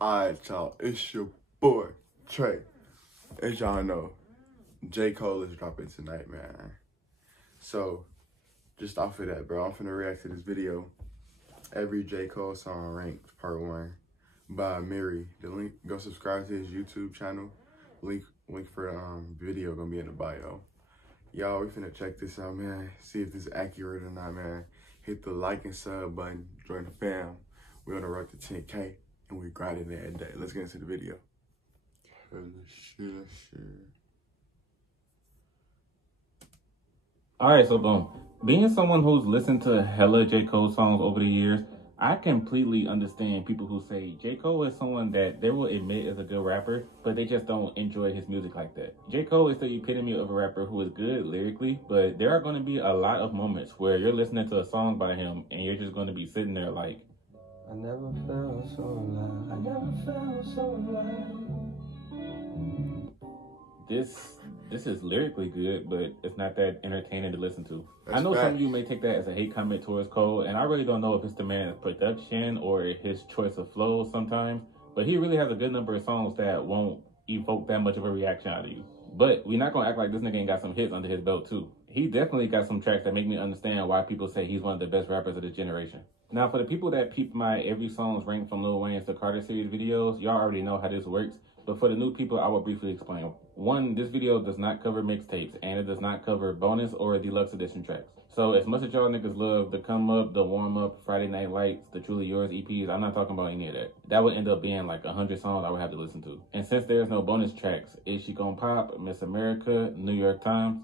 Alright, y'all, it's your boy, Trey. As y'all know, J.Cole is dropping tonight, man. So, just off of that, bro, I'm finna react to this video. Every J.Cole song ranked, part 1, by Mary. The link, go subscribe to his YouTube channel. Link for video gonna be in the bio. Y'all, we finna check this out, man. See if this is accurate or not, man. Hit the like and sub button. Join the fam. We're on the road to 10K. And we grinding that day. Let's get into the video. Alright, so boom. Being someone who's listened to hella J. Cole songs over the years, I completely understand people who say J. Cole is someone that they will admit is a good rapper, but they just don't enjoy his music like that. J. Cole is the epitome of a rapper who is good lyrically, but there are going to be a lot of moments where you're listening to a song by him and you're just going to be sitting there like, I never felt so alive. I never felt so alive. This is lyrically good, but it's not that entertaining to listen to. That's I know facts. some of you may take that as a hate comment towards Cole, and I really don't know if it's the man's production or his choice of flow sometimes, but he really has a good number of songs that won't evoke that much of a reaction out of you. But we're not gonna act like this nigga ain't got some hits under his belt too. He definitely got some tracks that make me understand why people say he's one of the best rappers of this generation. Now, for the people that peep my Every Song's Ranked from Lil Wayne's to Carter series videos, y'all already know how this works. But for the new people, I will briefly explain. 1, this video does not cover mixtapes, and it does not cover bonus or deluxe edition tracks. So as much as y'all niggas love the Come Up, the Warm Up, Friday Night Lights, the Truly Yours EPs, I'm not talking about any of that. That would end up being like 100 songs I would have to listen to. And since there's no bonus tracks, Is She Gon' Pop, Miss America, New York Times,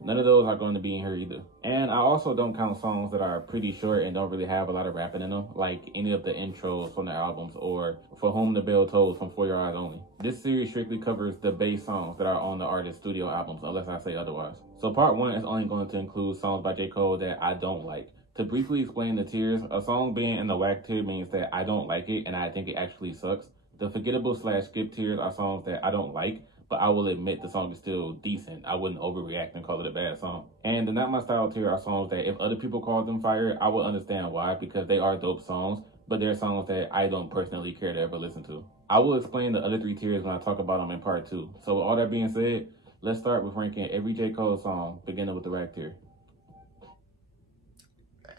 none of those are going to be in here either. And I also don't count songs that are pretty short and don't really have a lot of rapping in them, like any of the intros from the albums or For Whom the Bell Tolls from For Your Eyes Only. This series strictly covers the bass songs that are on the artist's studio albums, unless I say otherwise. So part 1 is only going to include songs by J. Cole that I don't like. To briefly explain the tiers, a song being in the whack tier means that I don't like it and I think it actually sucks. The forgettable/skip tiers are songs that I don't like, but I will admit the song is still decent. I wouldn't overreact and call it a bad song. And the Not My Style tier are songs that if other people call them fire, I will understand why, because they are dope songs, but they're songs that I don't personally care to ever listen to. I will explain the other 3 tiers when I talk about them in part 2. So with all that being said, let's start with ranking every J. Cole song, beginning with the rack tier.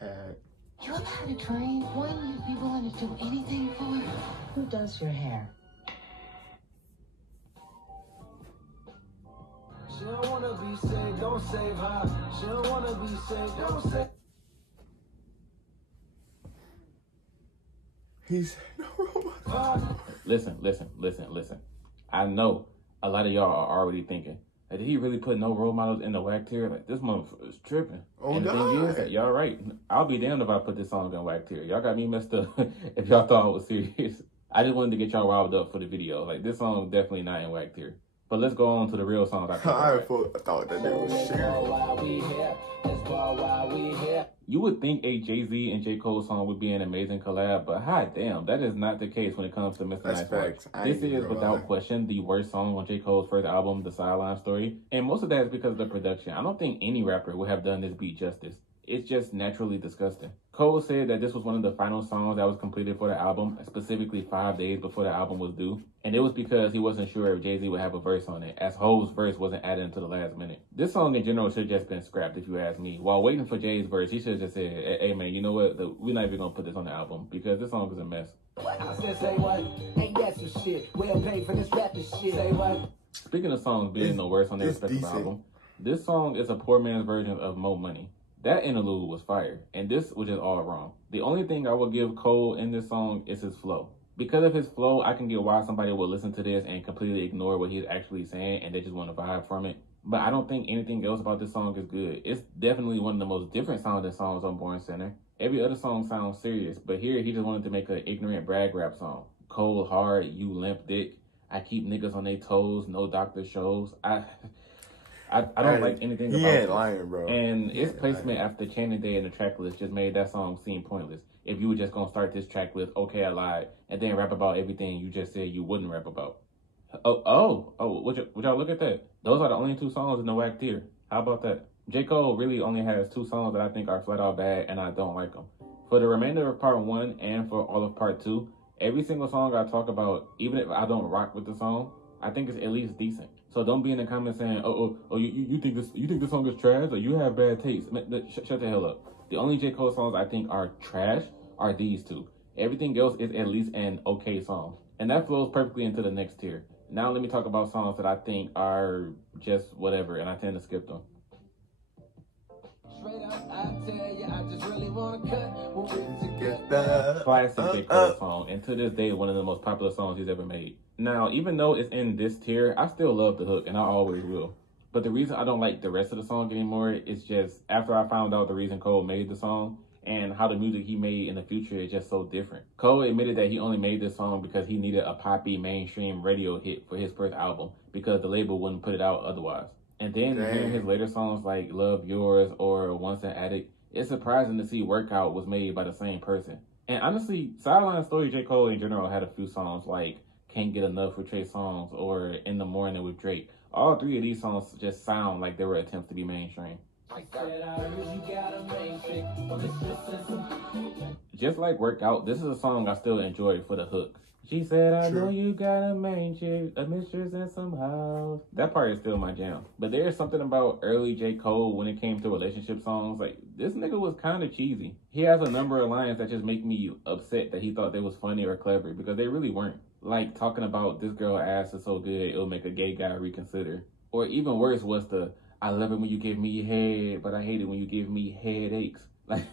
You ever had a dream? One you'd be willing to do anything for? Who does your hair? She don't wanna be saved, don't save her. She don't wanna be saved, don't save. He's no robot. Listen. I know a lot of y'all are already thinking, did he really put no role models in the whack tier? Like, this motherfucker is tripping. Oh, and the thing is that y'all right. I'll be damned if I put this song in whack tier. Y'all got me messed up if y'all thought I was serious. I just wanted to get y'all riled up for the video. Like, this song definitely not in whack tier. But let's go on to the real songs. I thought that nigga was serious. You would think a Jay-Z and J. Cole song would be an amazing collab, but hot damn, that is not the case when it comes to Mr. Nice Facts. This is, without question, the worst song on J. Cole's first album, The Sideline Story. And most of that is because of the production. I don't think any rapper would have done this beat justice. It's just naturally disgusting. Cole said that this was one of the final songs that was completed for the album, specifically 5 days before the album was due. And it was because he wasn't sure if Jay-Z would have a verse on it, as Ho's verse wasn't added until the last minute. This song in general should have just been scrapped, if you ask me. While waiting for Jay's verse, he should have just said, hey man, you know what? We're not even gonna put this on the album because this song is a mess. Say what? Ain't that some shit? Well paid for this rapping shit. Say what? Speaking of songs being the worst on their respective album, this song is a poor man's version of Mo Money. That interlude was fire, and this was just all wrong. The only thing I would give Cole in this song is his flow. Because of his flow, I can get why somebody will listen to this and completely ignore what he's actually saying and they just want to vibe from it. But I don't think anything else about this song is good. It's definitely one of the most different sounding songs on Born Center. Every other song sounds serious, but here he just wanted to make an ignorant brag rap song. Cold hard, you limp dick. I keep niggas on their toes, no doctor shows. I don't like anything about it. Lying, bro. And its placement after Channing Day in the track list just made that song seem pointless. If you were just gonna start this track with "Okay, I lied," and then rap about everything you just said you wouldn't rap about. Would y'all look at that? Those are the only 2 songs in the whack tier. How about that? J. Cole really only has 2 songs that I think are flat out bad, and I don't like them. For the remainder of part 1 and for all of part 2, every single song I talk about, even if I don't rock with the song, I think it's at least decent. So don't be in the comments saying, you think this song is trash or you have bad taste. Shut the hell up. The only J. Cole songs I think are trash are these two. Everything else is at least an okay song. And that flows perfectly into the next tier. Now let me talk about songs that I think are just whatever, and I tend to skip them. Straight up, I tell you, I just really want to cut when we're together. Classic J. Cole song, and to this day, one of the most popular songs he's ever made. Now, even though it's in this tier, I still love the hook, and I always will. But the reason I don't like the rest of the song anymore is just after I found out the reason Cole made the song and how the music he made in the future is just so different. Cole admitted that he only made this song because he needed a poppy mainstream radio hit for his first album because the label wouldn't put it out otherwise. And then hearing his later songs like Love Yours or Once an Addict, it's surprising to see Workout was made by the same person. And honestly, Sideline Story J. Cole in general had a few songs like Can't Get Enough with Trey Songz or In the Morning with Drake. All three of these songs just sound like they were attempts to be mainstream. Just like Workout, this is a song I still enjoy for the hook. She said, I know you got a main chick, a mistress and some house. That part is still my jam. But there's something about early J. Cole when it came to relationship songs. Like, this nigga was kind of cheesy. He has a number of lines that just make me upset that he thought they was funny or clever because they really weren't. Like talking about this girl ass is so good, it'll make a gay guy reconsider. Or even worse was the, I love it when you give me head, but I hate it when you give me headaches. Like,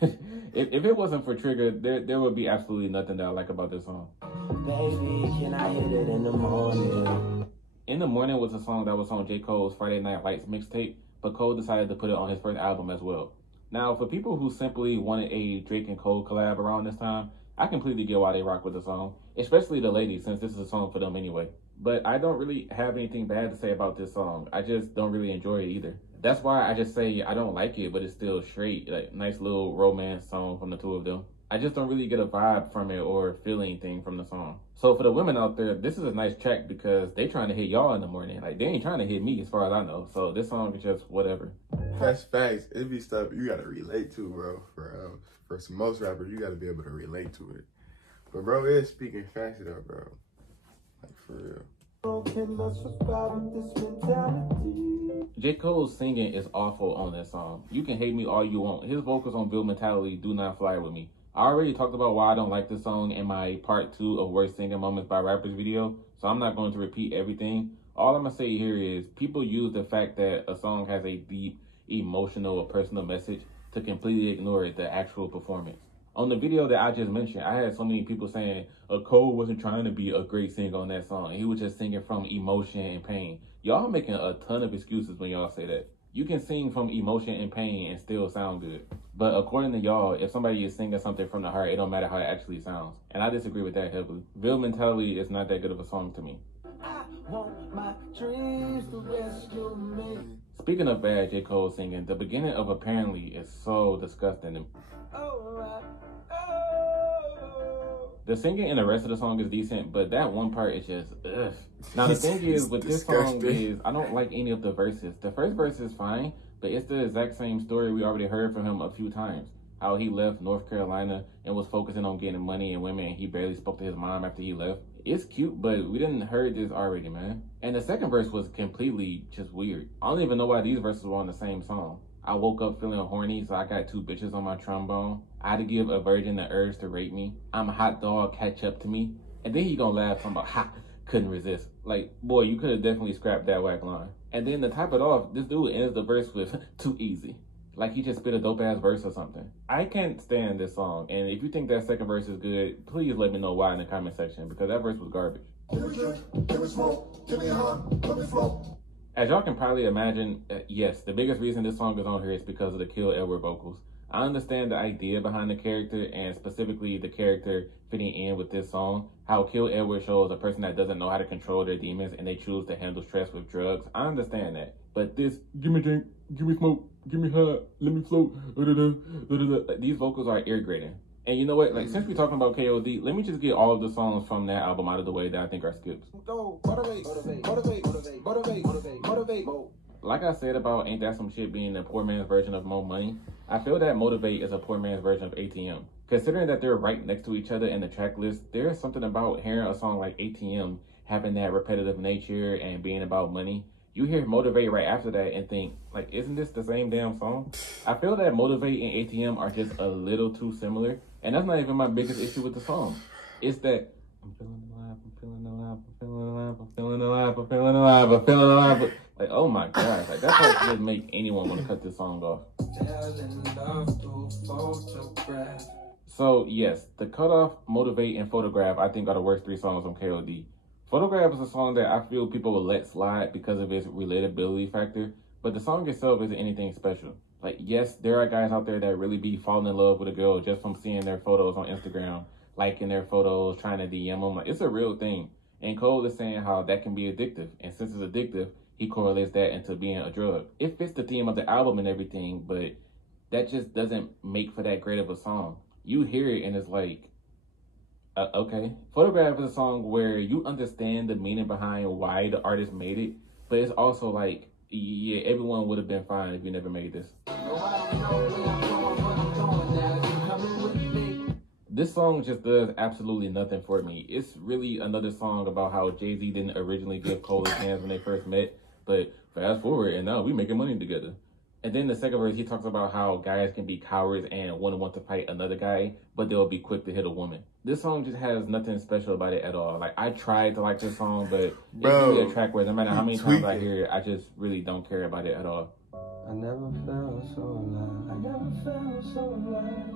if it wasn't for Trigger, there would be absolutely nothing that I like about this song. Baby, can I hit it in the morning? In the Morning was a song that was on J. Cole's Friday Night Lights mixtape, but Cole decided to put it on his first album as well. Now, for people who simply wanted a Drake and Cole collab around this time, I completely get why they rock with the song, especially the ladies, since this is a song for them anyway. But I don't really have anything bad to say about this song. I just don't really enjoy it either. That's why I just say I don't like it, but it's still straight. Like, nice little romance song from the two of them. I just don't really get a vibe from it or feel anything from the song. So for the women out there, this is a nice track because they trying to hit y'all in the morning. Like, they ain't trying to hit me as far as I know. So this song is just whatever. That's facts. It be stuff you gotta relate to, bro. For most rappers, you gotta be able to relate to it. But bro, it's speaking facts though, bro. Like, for real. J. Cole's singing is awful on this song. You can hate me all you want. His vocals on Build Mentality do not fly with me. I already talked about why I don't like this song in my part 2 of Worst Singing Moments by Rappers video, so I'm not going to repeat everything. All I'm going to say here is people use the fact that a song has a deep, emotional, or personal message to completely ignore the actual performance. On the video that I just mentioned, I had so many people saying Cole wasn't trying to be a great singer on that song. He was just singing from emotion and pain. Y'all making a ton of excuses when y'all say that. You can sing from emotion and pain and still sound good. But according to y'all, if somebody is singing something from the heart, it don't matter how it actually sounds. And I disagree with that heavily. Build Mentality is not that good of a song to me. I want my dreams to rescue me. Speaking of bad J. Cole singing, the beginning of Apparently is so disgusting. The singing in the rest of the song is decent, but that one part is just, ugh. Now, the thing is, with this song is, I don't like any of the verses. The first verse is fine, but it's the exact same story we already heard from him a few times. How he left North Carolina and was focusing on getting money and women, and he barely spoke to his mom after he left. It's cute, but we didn't heard this already, man. And the second verse was completely just weird. I don't even know why these verses were on the same song. I woke up feeling horny, so I got 2 bitches on my trombone. I had to give a virgin the urge to rape me. I'm a hot dog, catch up to me. And then he gonna laugh from about, ha, couldn't resist. Like, boy, you could have definitely scrapped that whack line. And then to top it off, this dude ends the verse with, too easy. Like he just spit a dope ass verse or something. I can't stand this song. And if you think that second verse is good, please let me know why in the comment section, because that verse was garbage. As y'all can probably imagine, yes, the biggest reason this song is on here is because of the Kill Edward vocals. I understand the idea behind the character and specifically the character fitting in with this song. How Kill Edward shows a person that doesn't know how to control their demons and they choose to handle stress with drugs. I understand that. But this, give me drink, give me smoke, give me high, let me float, these vocals are irritating. And you know what? Like, since we're talking about KOD, let me just get all of the songs from that album out of the way that I think are skips. Go, motivate, motivate, motivate, motivate, motivate, motivate. Like I said about Ain't That Some Shit being a poor man's version of Mo Money, I feel that Motivate is a poor man's version of ATM. Considering that they're right next to each other in the track list, there's something about hearing a song like ATM having that repetitive nature and being about money. You hear Motivate right after that and think, like, isn't this the same damn song? I feel that Motivate and ATM are just a little too similar, and that's not even my biggest issue with the song. It's that I'm feeling alive, I'm feeling alive, I'm feeling alive, I'm feeling alive, I'm feeling alive, I'm feeling alive. Like, oh my gosh, like that part just make anyone want to cut this song off. So yes, the Cutoff, Motivate, and Photograph I think are the worst 3 songs on KOD. Photograph is a song that I feel people will let slide because of its relatability factor, but the song itself isn't anything special. Like, yes, there are guys out there that really be falling in love with a girl just from seeing their photos on Instagram, liking their photos, trying to DM them. Like, it's a real thing. And Cole is saying how that can be addictive. And since it's addictive, he correlates that into being a drug. It fits the theme of the album and everything, but that just doesn't make for that great of a song. You hear it and it's like, okay. Photograph is a song where you understand the meaning behind why the artist made it, but it's also like, yeah, everyone would have been fine if you never made this. This song just does absolutely nothing for me. It's really another song about how Jay-Z didn't originally give Cole his hands when they first met, but fast forward and now we making money together. And then the second verse, he talks about how guys can be cowards and wouldn't want to fight another guy, but they'll be quick to hit a woman. This song just has nothing special about it at all. Like, I tried to like this song, but it's really a track where no matter how many times I hear it, I just really don't care about it at all. I never felt so alive. I never felt so alive.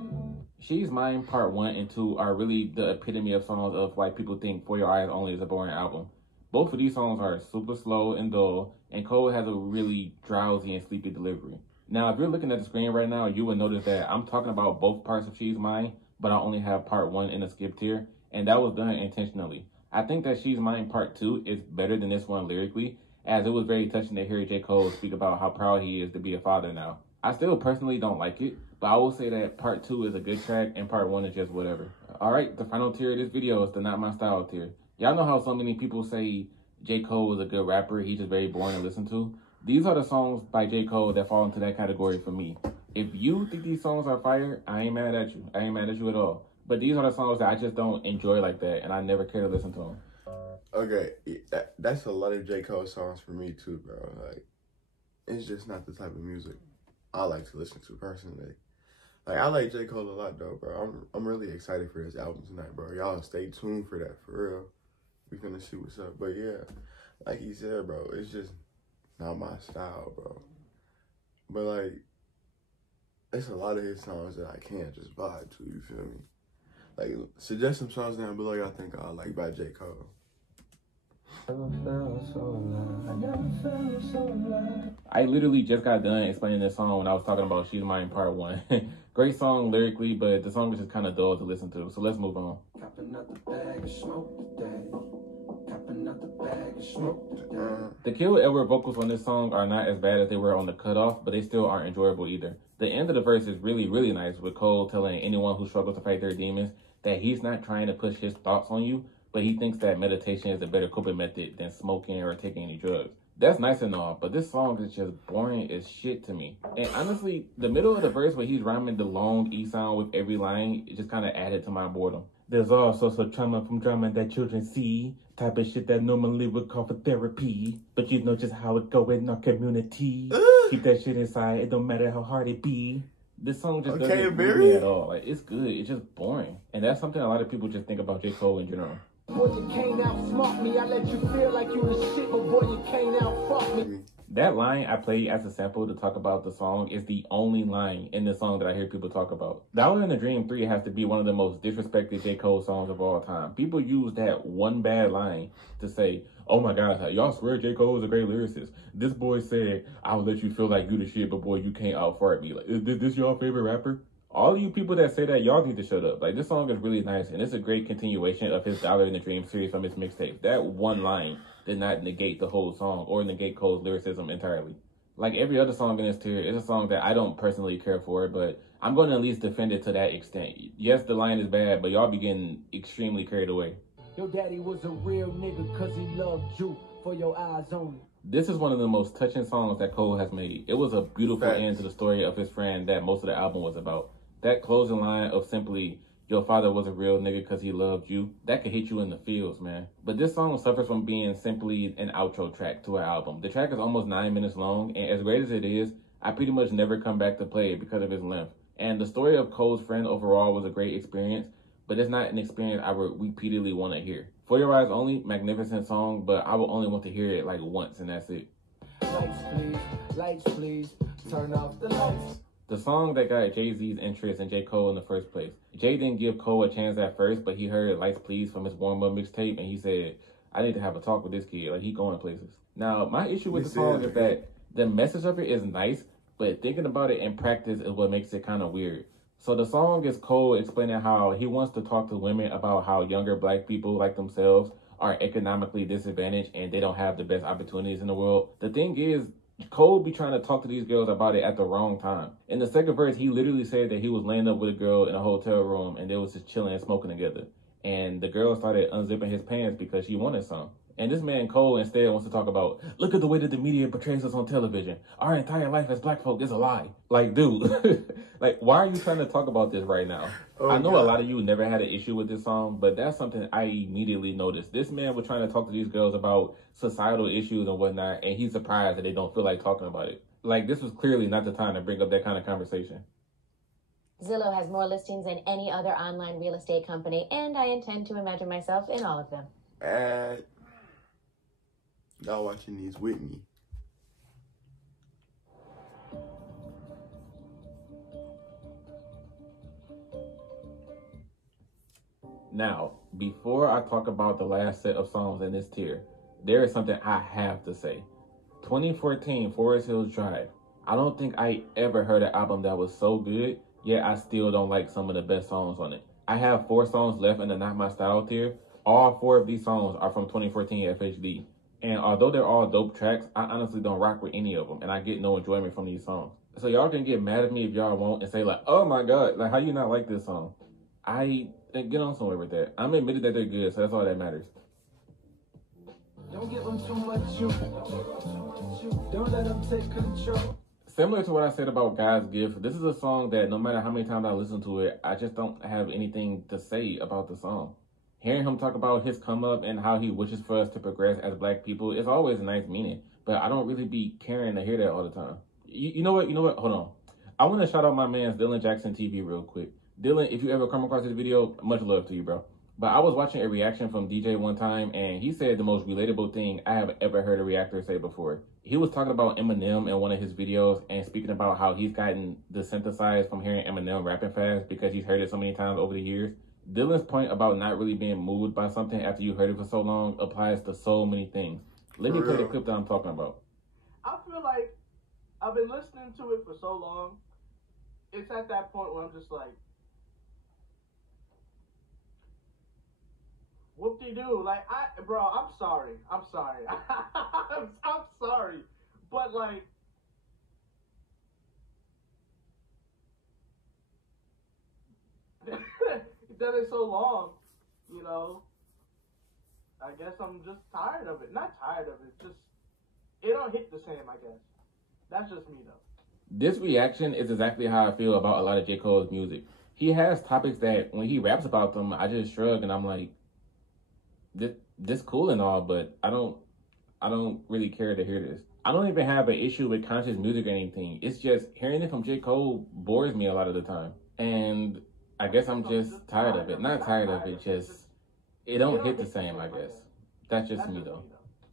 She's Mine Part 1 and 2 are really the epitome of songs of why people think For Your Eyes Only is a boring album. Both of these songs are super slow and dull, and Cole has a really drowsy and sleepy delivery. Now, if you're looking at the screen right now, you will notice that I'm talking about both parts of She's Mine, but I only have part 1 in a skipped here, and that was done intentionally. I think that She's Mine Part 2 is better than this one lyrically, as it was very touching to hear J. Cole speak about how proud he is to be a father now. I still personally don't like it, but I will say that part 2 is a good track, and part 1 is just whatever. Alright, the final tier of this video is the Not My Style tier. Y'all know how so many people say J. Cole is a good rapper, he's just very boring to listen to? These are the songs by J. Cole that fall into that category for me. If you think these songs are fire, I ain't mad at you. I ain't mad at you at all. But these are the songs that I just don't enjoy like that, and I never care to listen to them. Okay, that's a lot of J. Cole songs for me too, bro. Like, it's just not the type of music I like to listen to personally. Like, I like J. Cole a lot though, bro. I'm really excited for this album tonight, bro. Y'all stay tuned for that, for real. We finna see what's up. But yeah, like he said, bro, it's just not my style, bro. But like, it's a lot of his songs that I can't just vibe to, you feel me? Like, suggest some songs down below y'all think I like by J. Cole. I literally just got done explaining this song when I was talking about She's Mine Part 1. Great song lyrically, but the song is just kind of dull to listen to, so let's move on. The Kill Edward vocals on this song are not as bad as they were on the Cutoff, but they still aren't enjoyable either. The end of the verse is really, really nice, with Cole telling anyone who struggles to fight their demons that he's not trying to push his thoughts on you, but he thinks that meditation is a better coping method than smoking or taking any drugs. That's nice and all, but this song is just boring as shit to me. And honestly, the middle of the verse where he's rhyming the long E sound with every line, it just kind of added to my boredom. There's all sorts of trauma from drama that children see, type of shit that normally would call for therapy. But you know just how it go in our community. Keep that shit inside, it don't matter how hard it be. This song just doesn't move me at all. Like, it's good, it's just boring. And that's something a lot of people just think about J. Cole in general. Boy, you can't outsmart me. I let you feel like you the shit, but boy, you can't outfuck me. That line I played as a sample to talk about the song is the only line in the song that I hear people talk about. Down in the Dream 3 has to be one of the most disrespected J. Cole songs of all time. People use that one bad line to say, oh my God, y'all swear J. Cole is a great lyricist. This boy said, I'll let you feel like you the shit, but boy, you can't out-fart me. Like, is this your favorite rapper? All of you people that say that, y'all need to shut up. Like, this song is really nice, and it's a great continuation of his Dollar in the Dream series from his mixtape. That one line did not negate the whole song or negate Cole's lyricism entirely. Like every other song in this tier, it's a song that I don't personally care for, but I'm going to at least defend it to that extent. Yes, the line is bad, but y'all be getting extremely carried away. Your daddy was a real nigga cause he loved you for your eyes only. This is one of the most touching songs that Cole has made. It was a beautiful end to the story of his friend that most of the album was about. That closing line of simply, your father was a real nigga because he loved you, that could hit you in the feels, man. But this song suffers from being simply an outro track to an album. The track is almost 9 minutes long, and as great as it is, I pretty much never come back to play it because of its length. And the story of Cole's friend overall was a great experience, but it's not an experience I would repeatedly want to hear. For Your Eyes Only, magnificent song, but I would only want to hear it like once, and that's it. Lights please, turn off the lights. The song that got Jay-Z's interest in J. Cole in the first place. Jay didn't give Cole a chance at first, but he heard Lights Please from his warm-up mixtape, and he said, I need to have a talk with this kid. Like, he going places. Now, my issue with the song is that the message of it is nice, but thinking about it in practice is what makes it kind of weird. So the song is Cole explaining how he wants to talk to women about how younger black people like themselves are economically disadvantaged and they don't have the best opportunities in the world. The thing is, Cole be trying to talk to these girls about it at the wrong time. In the second verse, he literally said that he was laying up with a girl in a hotel room and they was just chilling and smoking together. And the girl started unzipping his pants because she wanted some. And this man, Cole, instead wants to talk about, look at the way that the media portrays us on television. Our entire life as black folk is a lie. Like, dude, like, why are you trying to talk about this right now? Oh, I know God. A lot of you never had an issue with this song, but that's something I immediately noticed. This man was trying to talk to these girls about societal issues and whatnot, and he's surprised that they don't feel like talking about it. Like, this was clearly not the time to bring up that kind of conversation. Zillow has more listings than any other online real estate company, and I intend to imagine myself in all of them. Y'all watching these with me. Now, before I talk about the last set of songs in this tier, there is something I have to say. 2014 Forest Hills Drive. I don't think I ever heard an album that was so good, yet I still don't like some of the best songs on it. I have 4 songs left in the Not My Style tier. All 4 of these songs are from 2014 FHD. And although they're all dope tracks, I honestly don't rock with any of them, and I get no enjoyment from these songs. So y'all can get mad at me if y'all want and say like, oh my God, like how you not like this song? I get on somewhere with that. I'm admitted that they're good, so that's all that matters. Don't give them too much you. Don't let them take control. Similar to what I said about God's Gift, this is a song that no matter how many times I listen to it, I just don't have anything to say about the song. Hearing him talk about his come up and how he wishes for us to progress as black people is always a nice meaning, but I don't really be caring to hear that all the time. You know what? Hold on. I want to shout out my man's Dylan Jackson TV real quick. Dylan, if you ever come across this video, much love to you, bro. But I was watching a reaction from DJ one time, and he said the most relatable thing I have ever heard a reactor say before. He was talking about Eminem in one of his videos and speaking about how he's gotten desensitized from hearing Eminem rapping fast because he's heard it so many times over the years. Dylan's point about not really being moved by something after you heard it for so long applies to so many things. Let me play the clip that I'm talking about. I feel like I've been listening to it for so long. It's at that point where I'm just like, whoop-de-doo. Like, bro, I'm sorry. I'm sorry. I'm sorry. But, like, done it so long, you know, I guess I'm just tired of it. Not tired of it, just, it don't hit the same, I guess. That's just me, though. This reaction is exactly how I feel about a lot of J. Cole's music. He has topics that, when he raps about them, I just shrug and I'm like, this cool and all, but I don't really care to hear this. I don't even have an issue with conscious music or anything. It's just, hearing it from J. Cole bores me a lot of the time. And I guess I'm just tired of it. Not tired of it, just, it don't hit the same, I guess. That's just me, though.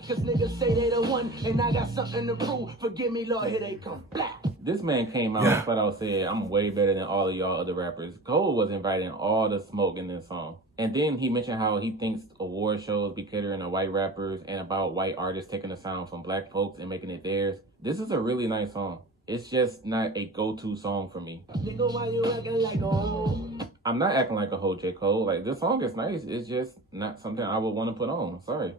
Cause niggas say they the one, and I got something to prove. Forgive me, Lord, here they come. Blah. This man came out and flat out said, I'm way better than all of y'all other rappers. Cole was inviting all the smoke in this song. And then he mentioned how he thinks award shows be catering to white rappers and about white artists taking the sound from black folks and making it theirs. This is a really nice song. It's just not a go-to song for me. Nigga, why you acting like a hoe? I'm not acting like a whole J. Cole. Like, this song is nice. It's just not something I would want to put on. Sorry.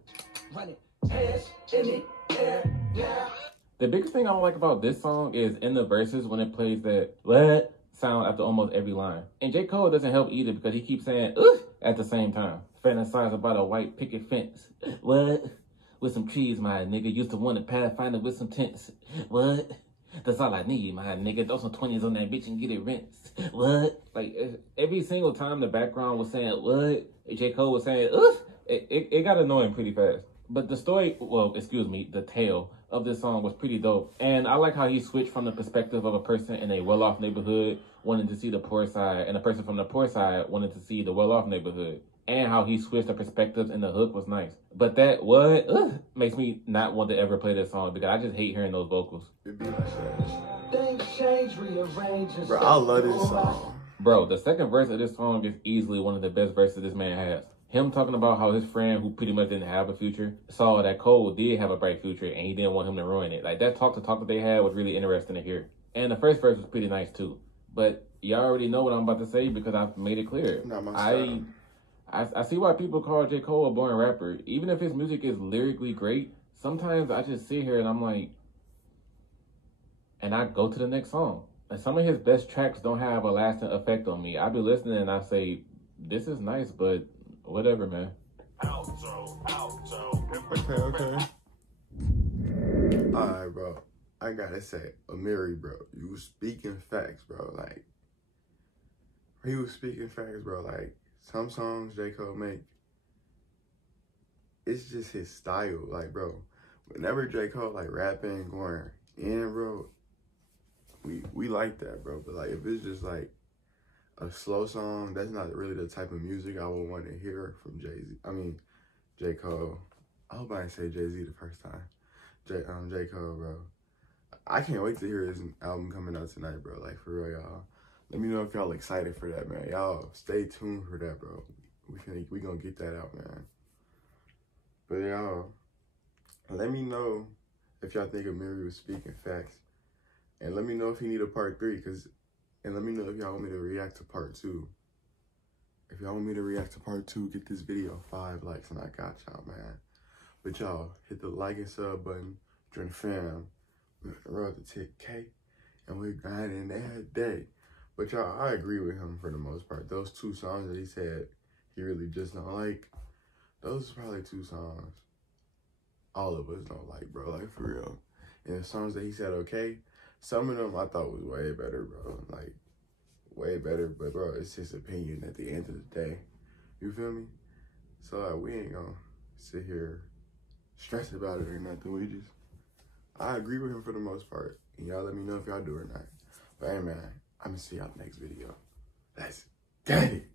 Run it. Hands in the air now. The biggest thing I don't like about this song is in the verses when it plays that what sound after almost every line. And J. Cole doesn't help either because he keeps saying ugh at the same time. Fantasize about a white picket fence. What? With some trees, my nigga. Used to want a pathfinder with some tents. What? That's all I need, my nigga. Throw some 20s on that bitch and get it rinsed. What? Like, every single time the background was saying, what? J. Cole was saying, ugh, it got annoying pretty fast. But the story, well, excuse me, the tale of this song was pretty dope. And I like how he switched from the perspective of a person in a well-off neighborhood wanting to see the poor side, and a person from the poor side wanted to see the well-off neighborhood. And how he switched the perspectives in the hook was nice. But that, what? Ugh, makes me not want to ever play this song because I just hate hearing those vocals. It be like that. Things change, rearrange, and Bro, I love this song. Bro, the second verse of this song is easily one of the best verses this man has. Him talking about how his friend, who pretty much didn't have a future, saw that Cole did have a bright future and he didn't want him to ruin it. Like, that talk that they had was really interesting to hear. And the first verse was pretty nice too. But y'all already know what I'm about to say because I've made it clear. Not my style. I see why people call J. Cole a boring rapper. Even if his music is lyrically great, sometimes I just sit here and I'm like, and I go to the next song. And some of his best tracks don't have a lasting effect on me. I be listening and I say, this is nice, but whatever, man. Okay. Alright, bro. I gotta say, Amiri, bro, you was speaking facts, bro. Like, he was speaking facts, bro. Like, some songs J. Cole make, it's just his style. Like, bro, whenever J. Cole, like, rapping, going in, bro, we like that, bro. But, like, if it's just, like, a slow song, that's not really the type of music I would want to hear from J. Cole. I hope I didn't say Jay-Z the first time. J. Cole, bro. I can't wait to hear his album coming out tonight, bro. Like, for real, y'all. Let me know if y'all excited for that, man. Y'all stay tuned for that, bro. We gonna get that out, man. But y'all, let me know if y'all think Amiri was speaking facts. And let me know if he need a part 3, and let me know if y'all want me to react to part 2. If y'all want me to react to part 2, get this video 5 likes and I got y'all, man. But y'all, hit the like and sub button, join the fam. We're on the road to 10K, and we're grinding that day. But y'all, I agree with him for the most part. Those 2 songs that he said he really just don't like, those are probably 2 songs all of us don't like, bro. Like, for real. And the songs that he said okay, some of them I thought was way better, bro. Like, way better. But, bro, it's his opinion at the end of the day. You feel me? So, like, we ain't gonna sit here stress about it or nothing. I agree with him for the most part. And y'all let me know if y'all do or not. But, hey, man, I'm gonna see y'all next video. Let's get it.